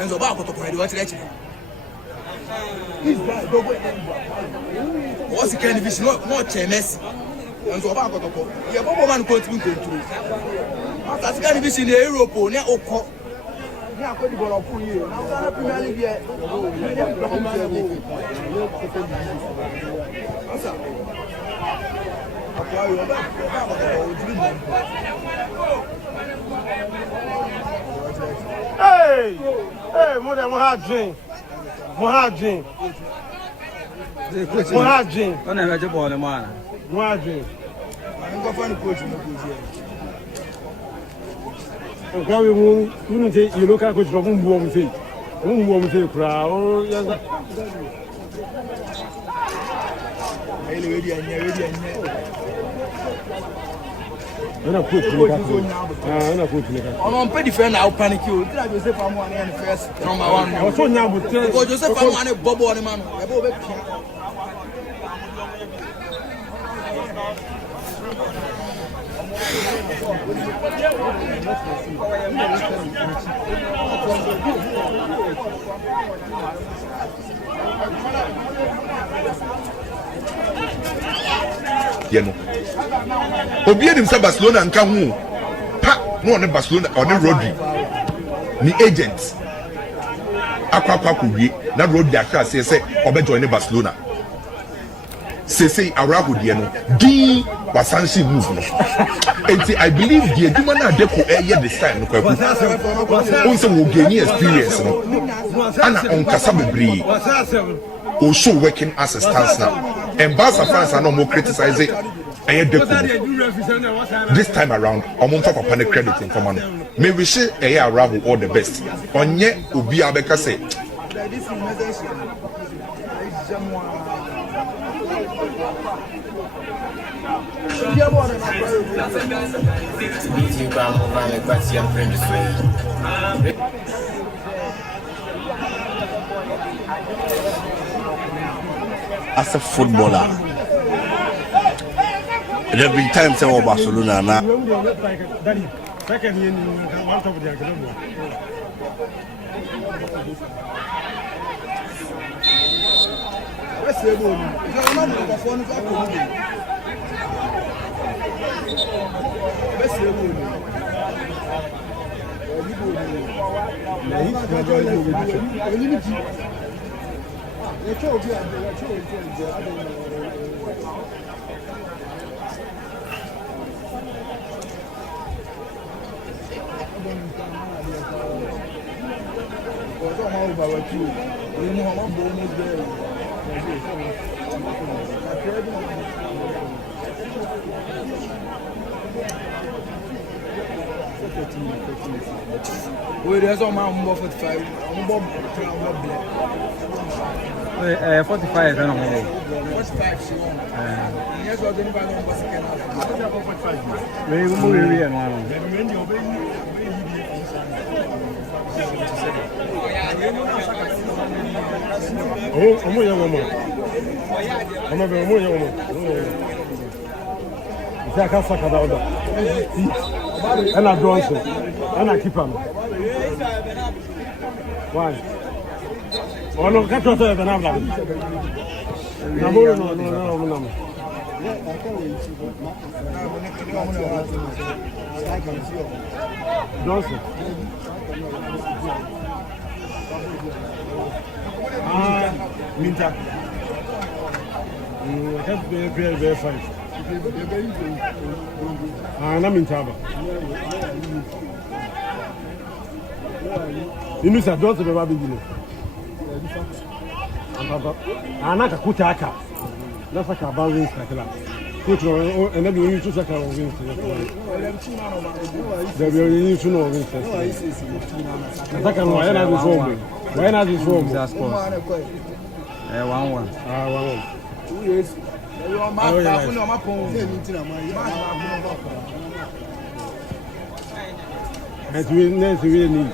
and so back to the what let's what's the kind of vision? Not Messi. And so back to the yeah, man continue to do. That's the kind of vision in Europe, near Oko. Yeah, I go up for you. Now, Premier League yet. Hey, more than one hard drink. More hard drink. More hard drink. Don't ever jump on the man. More hard drink. I'm going to find a coach in the coach here. You look at coach from whom say, crowd. I'm not put I'm pretty fair now, panic you. Did I just say I'm one and first number one? I was so young, but Joseph, I'm one a bubble on the man. Obi enim say Barcelona nka hu pa no on Barcelona on Rodri ni agent akwa ko wie na Rodri aka say obe join Barcelona say Araujo die no din wasansi move no enti I believe the eduma na deco this time no kwaku on say wo gain experience no ana on kasa bebre o show working as a stance now and Barca fans are no more criticizing this time around I'm on top of the credit in command may we say Araujo all the best onye obi abeka say as a footballer, there have been times in Barcelona now. Well, there's all my 45. 45 and 45. Yes, what anybody wants to get out. And I don't say, and I keep on. Why? Oh no, catch yourself and I'm like, no. Johnson. Minta. I can't be very fine. I'm in Taba. You know, don't say baby. I'm not a kutaka. That's like a balancing spectacular. And then you choose a car of wings. There will be to know wings. I can why not this home? Why not this home? That's course. 1-1. 2 years. And we need.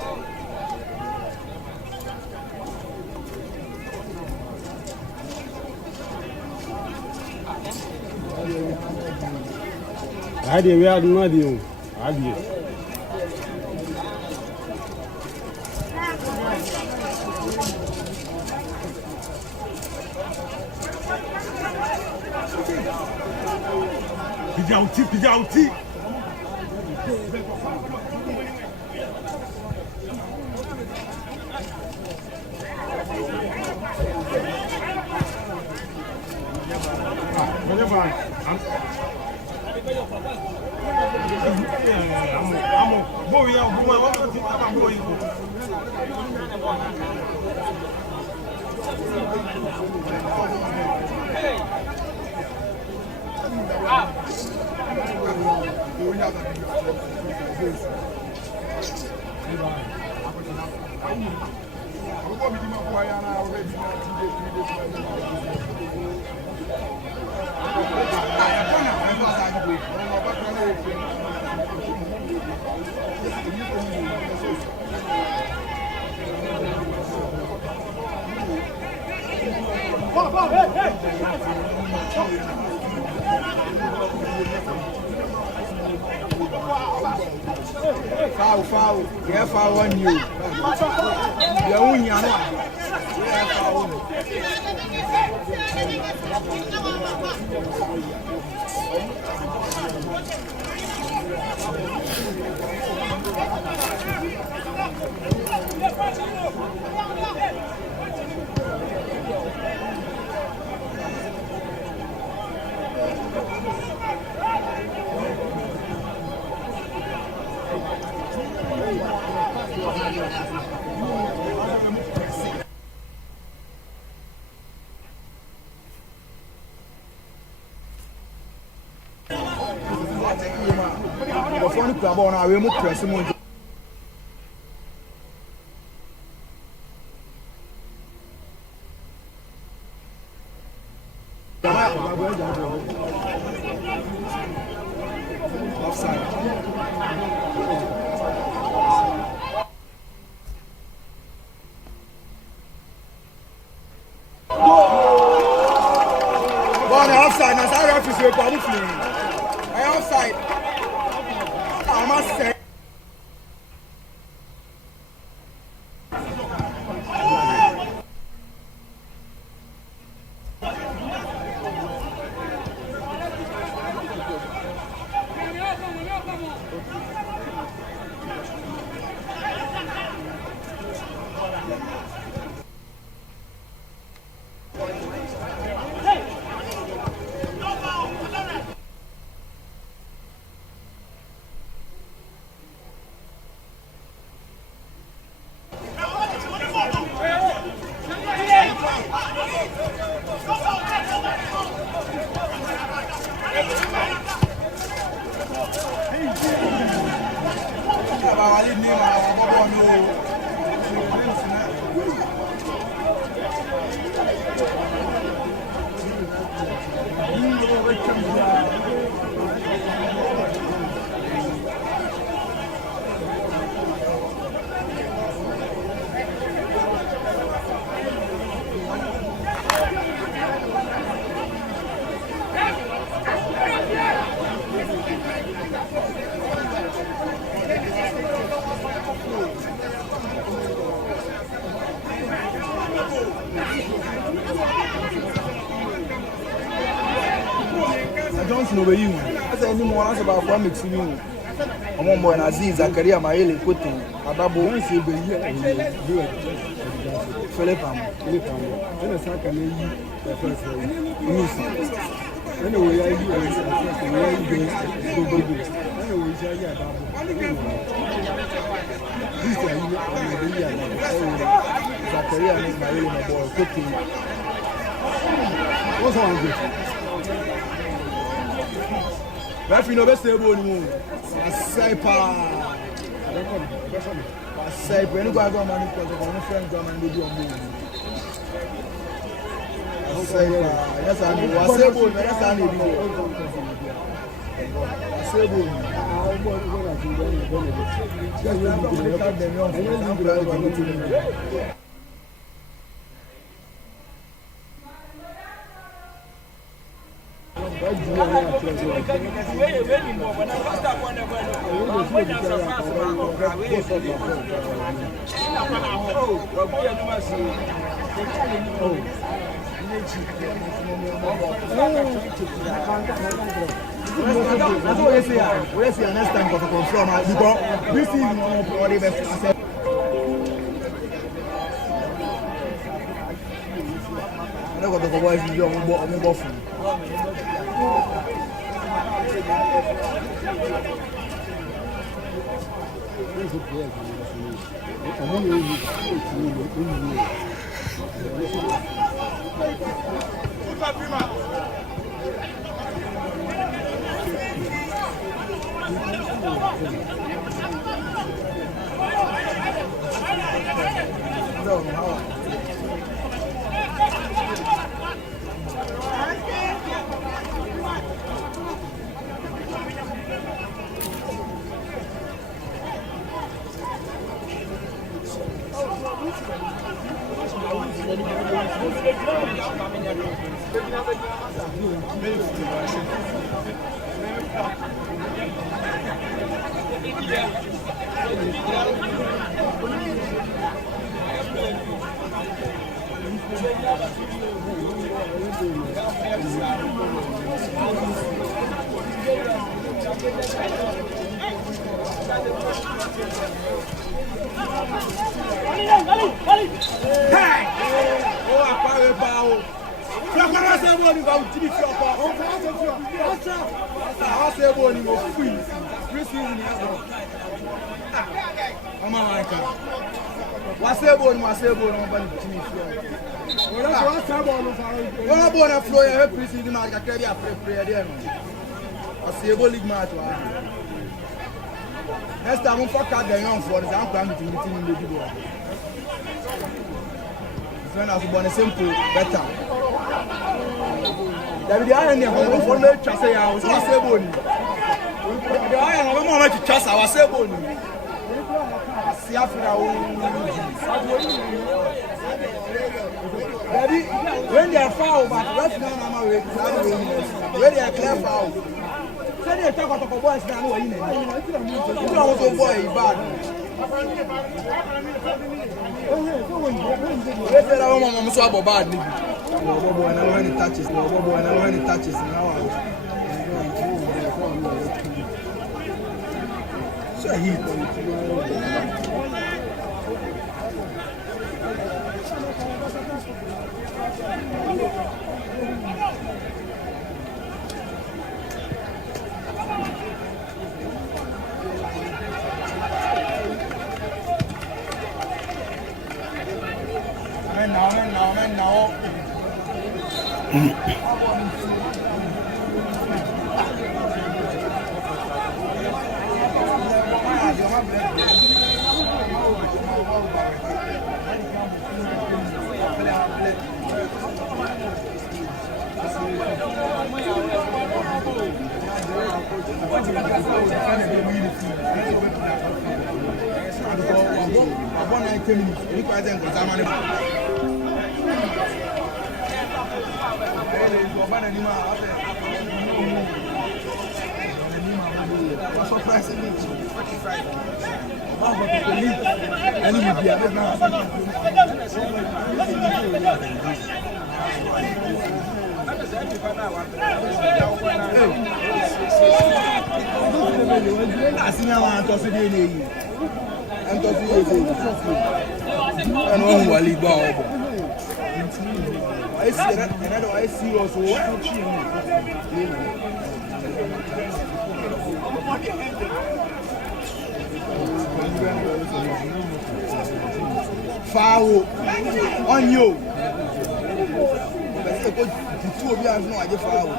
I did. We are not you. I did. Pijauti. Foul. Yeah, foul on you. Yeah, on you. Yeah, foul. Before the club on our way, we press him. Offside, now sorry to say, but I offside. I must say. Johnson over you. I said, any more answer about what makes you. I'm on board Aziz, Zakaria, Maele, Koto, Ababo, and say, Philip, then a second, the first anyway, I do Zakaria and Maele, my boy, Koto. What's wrong with you? Referee no best Ebony. Asaipa. Asaipa. Any go go man because of one friend go man do on me. Asaipa. Yes I know. Asaipa. Yes I know. Asaipa. That's what we say. We say next time to confirm because this is what the best. I got the boys in your phone. Liga match. Next time we fuck out the young for the plan to meeting in the video. When I was born a simple better. There be iron here for the chase I was Ebony. The iron of a to chase our Ebony. See after when they are foul, but rest now when they are clear foul. Send you talk about boys now. You want to boy bad. They say that one mama so bad. Boy, and when it touches, boy, and when it touches now. So he. No. Foul on you. The two of you have no idea foul.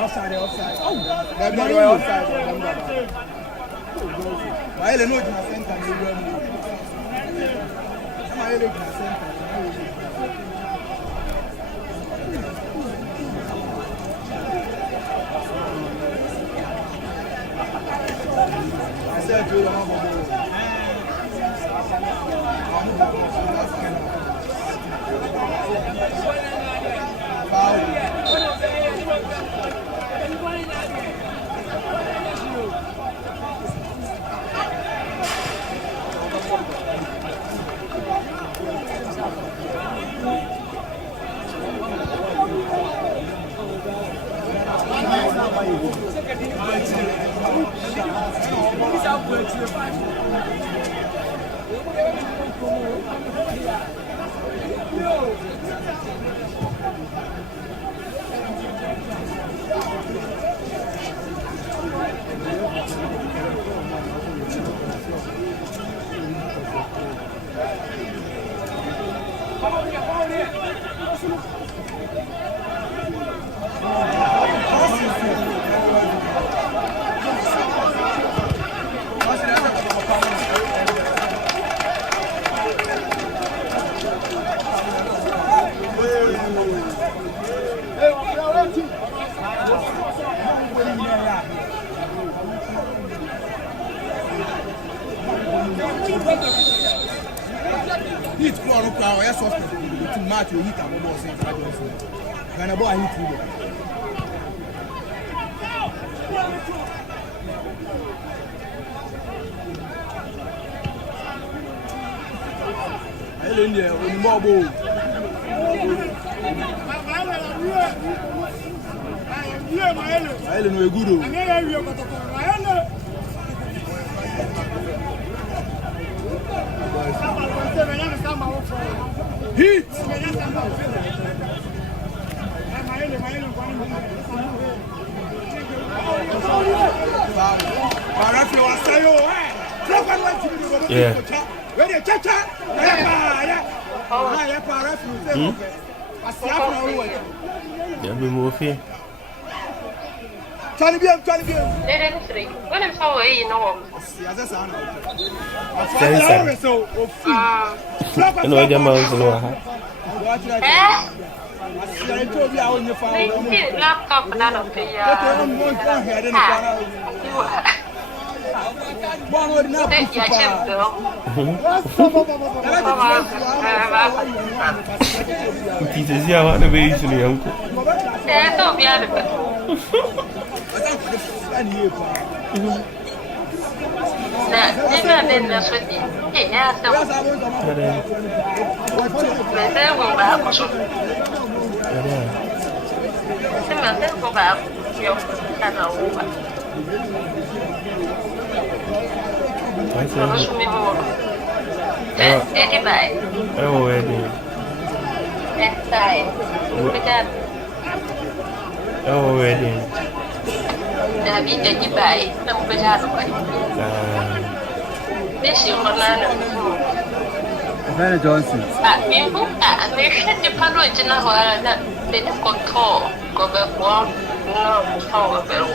Outside. Oh, that's not outside. Why are you not in the center? Why are you in the center? Heat for no power, yes, of to match your heat and more sense. Can I buy heat? Hello, India, on mobile. Hello, no good. Heat! Yeah. Yeah, we move here. Trying to be up. When I'm so away, you know. I know the amount of laptop, none of the pieces. Yeah, what the way usually, uncle. don't be out of it. Johnson. They should depend on that they control go back one power bill.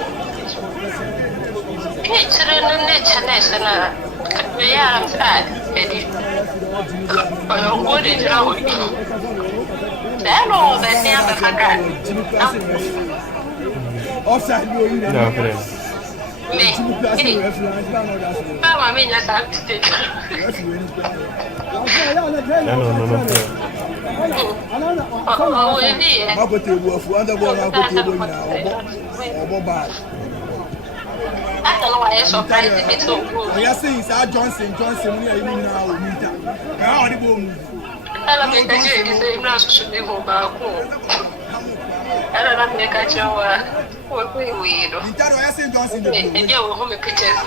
Kitchen and nature, we are sad, Eddie. What is wrong? Then all that never forgot. Offside, no, me. I mean, that's active. No. Oh, really? I put the wolf under one. I put the wolf now. I don't know why I'm surprised to be so good. We are saying Sir Johnson, we are even now. How the boom? I don't think that you say not should be home back home. I don't know if I catch your what we do. Johnson, and you home pictures.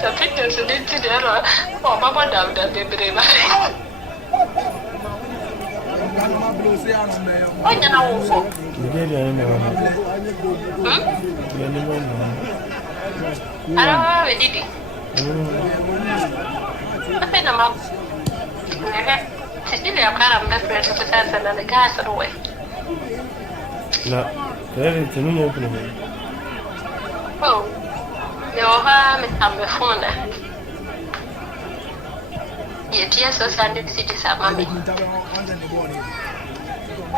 The pictures didn't see the other. Oh, Papa down that baby. Oh, you know, I don't have a diddy. I think I'm up. Cecilia, I'm kind of best friends with and the gas away. No, there is a new opening. Oh, you're harm and I'm a phone. Yet, yes, I send it to this.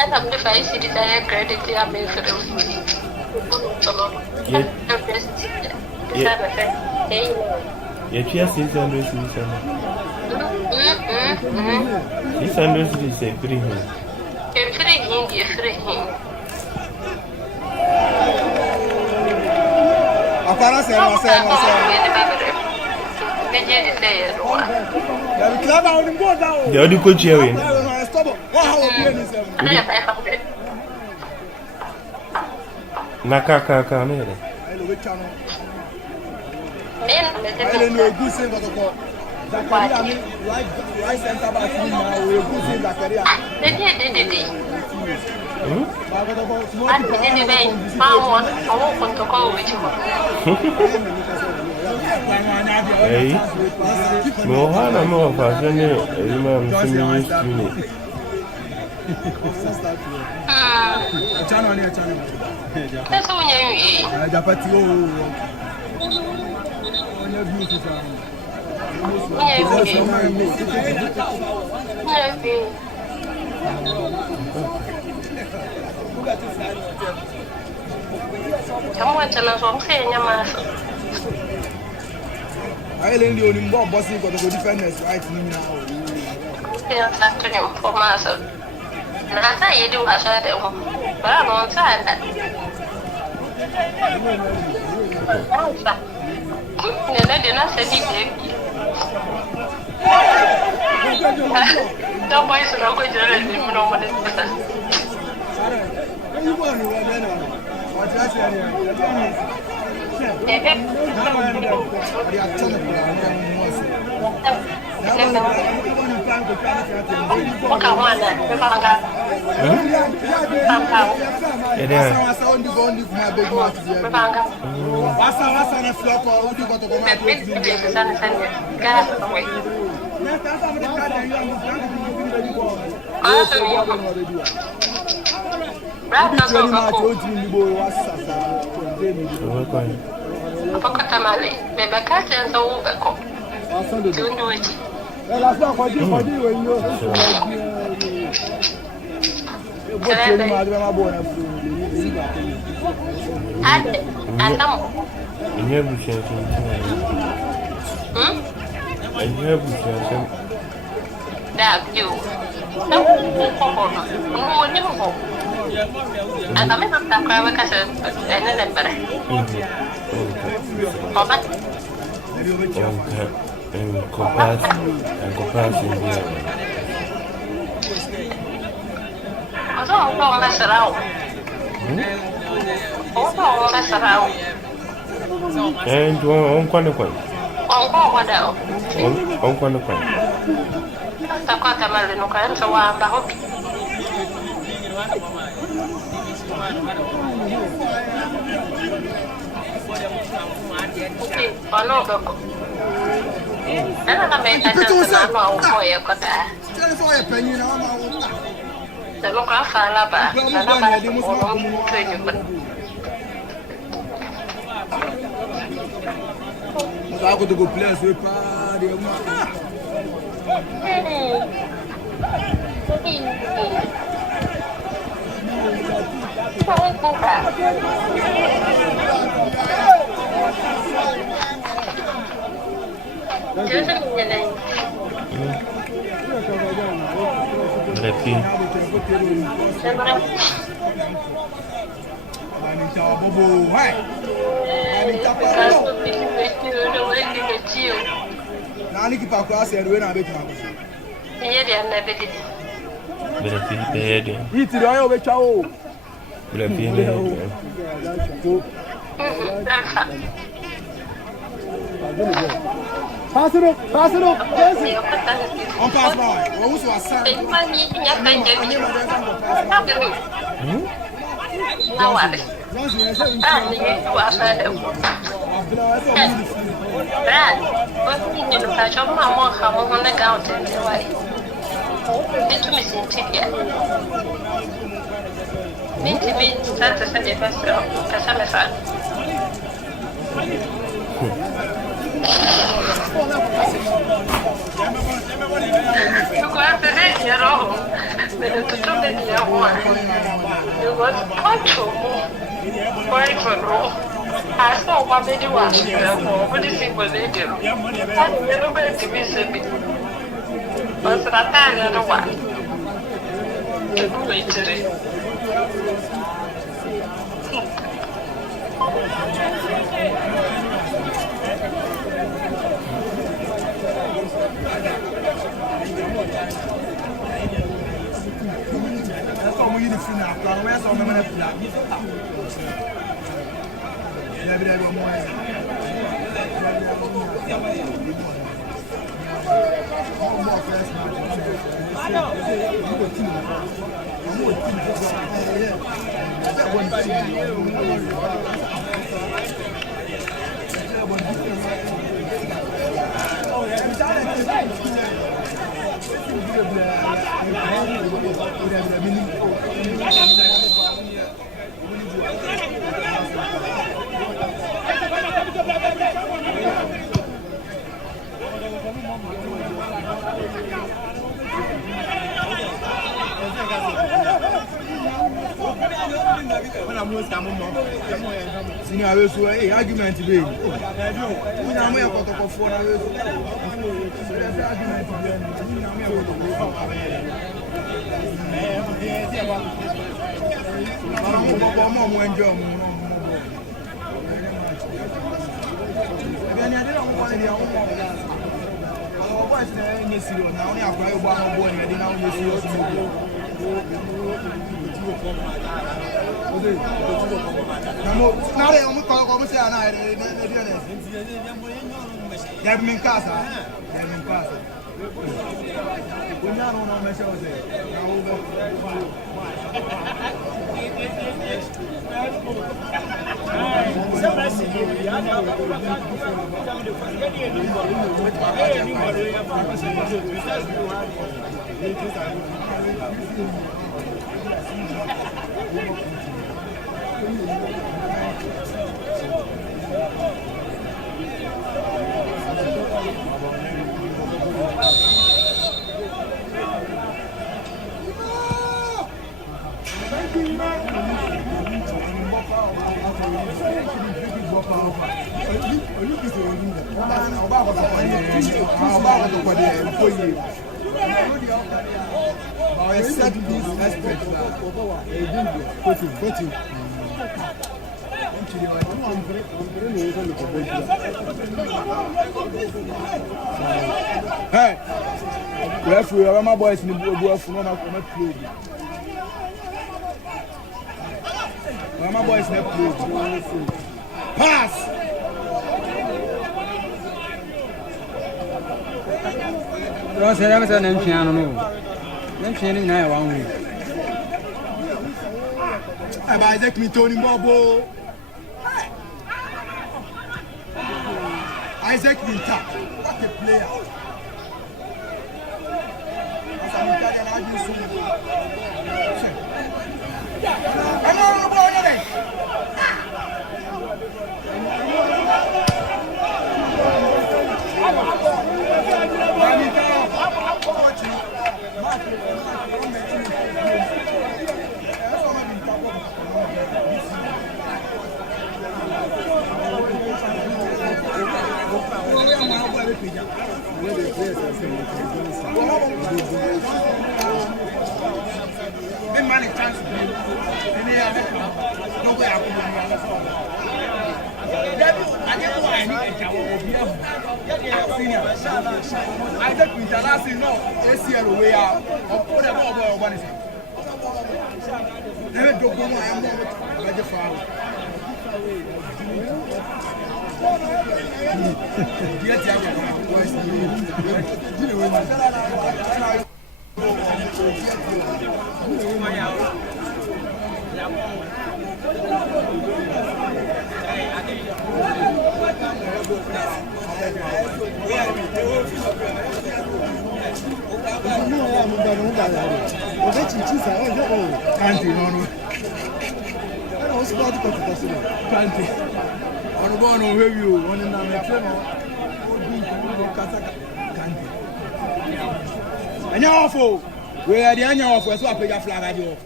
And I'm the face desire credit I'm in for the Yeah, she has 600 cities. 600 cities, say, free him. The only coach here. Nakaka, man. Hey, Mohana, more fashion, Imam Simi. That's all Kamu jangan somse nyamas. Island the only more bossy got the defenders right now. Ya satu ni informasi. Nasa ini bahasa deh. Baru nonton ada. Nena dia nak sedih dia. Dah boy sudah aku jalan di mana mana. Apa kata Malik? Bebas yang tahu bekok. Tunggu aja. Ada. Ini bukan Ini bukan Dah tu. Atau memang tak kau kasih ini lembar. Apa? Kompas ini. Orang serau. Orang serau. Orang kuat. Orang ada. Orang kuat. Tak kau tamal ni kan sewa bahut. Ano ba ko? Ano na may tanong sa mga ukoy ko ta? Sa mga fala ba? Ano ba ko tuyo ba? Ako to go play so pa di ma. Berarti Nani ki pa ko ase erwe na be tuma ko. Iya dia na be di. Berarti beda. Iti do ayo be chawo. Berarti ini. Pass it up. Yes. On passe pas. On vous soit ça. But the two that you want, you got control boyfriend role. I saw what they do was what is it was they do. And a little bit to be sick. But that time, I don't want to wait today. That's all we need to see now. Where's all the money for that? Senior, I will say argument today. We are more Kotoko for Hey, referee, my boys in the blue for no play. My boys in the play. Pass. Ross, I haven't done anything. I don't know. Then training now, one week. I'm Isaac Tony Bobo. Isaac Winter, what a player. I'm We are the annual of us who are paid a flag at you.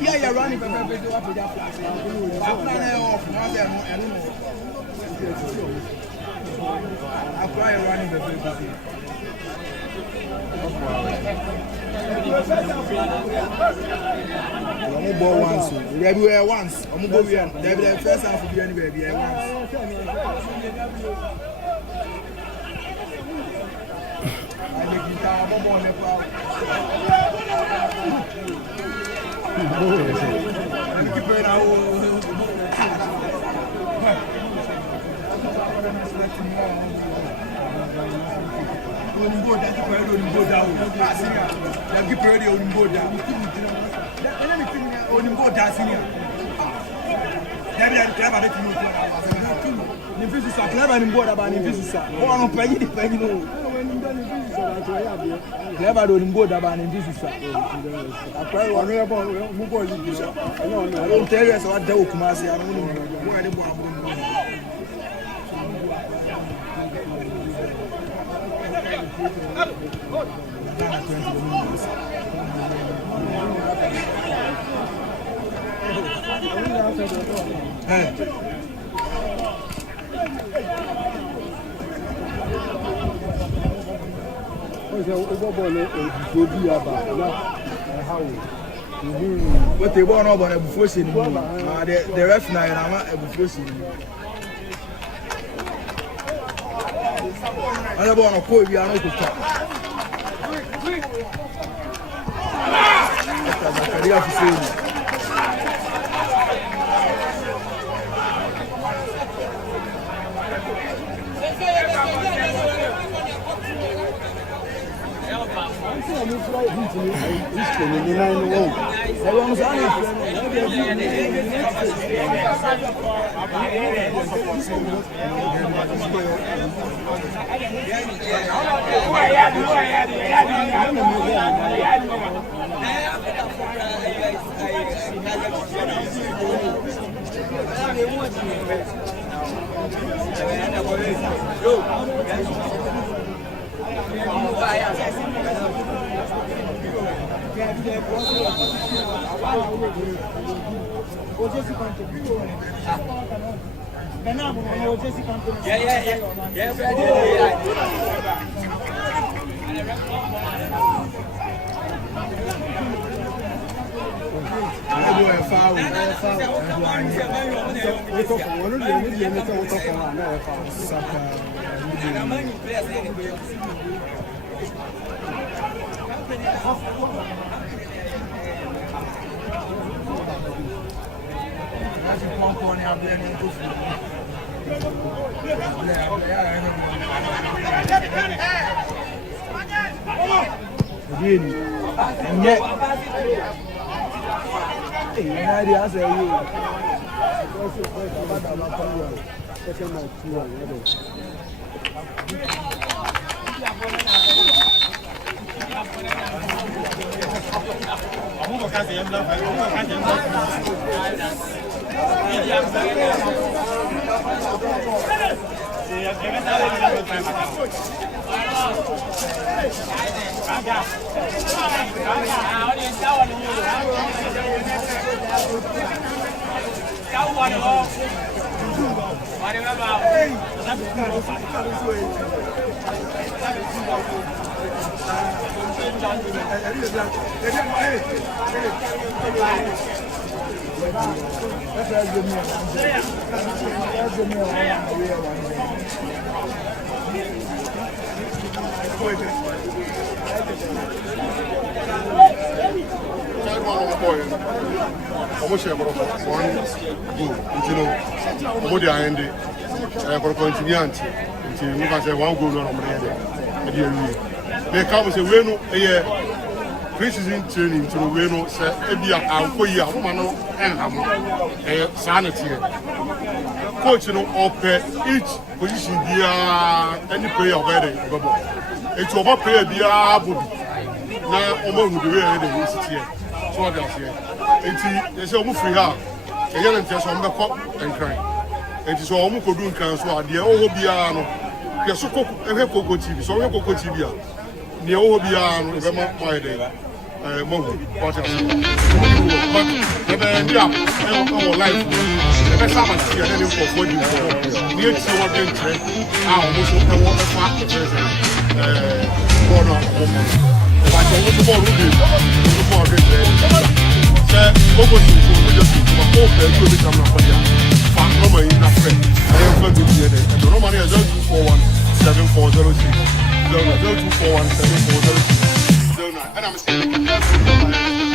Yeah, you're running for every day of the flag. I'm running the baby. I'm born once. Everywhere once. I'm going to be the first time to be anywhere. But they won't know about a before seeing the ref now, and I'm not a before seeing. I don't want to call you, I know to talk. I have to say. Pre-season training to the winner say ebia ankoyi ahoma no enham sanity coach no ope each position bia any player obere obobo each obo player bia bobi na omo hu the way dey sit here so that here enti they say omo free ha e yana ntia so omo ko enkran enti so omo ko du nkan so ade o ho bia no yeso koko ehwe koko TV so ehwe koko TV a near Obia and Rema Friday. Mohu, what else? But the end up our life. The best time I see a heading for what you for. Near to what being trained, I almost open one of the president. Corner woman. If I don't want to go Ruby, the more good. Sir, what was you for? Just to hope that you become a player. Far from a friend. I am going to be there. And the Romania 0241 7406. 0241 7406. And I'm saying,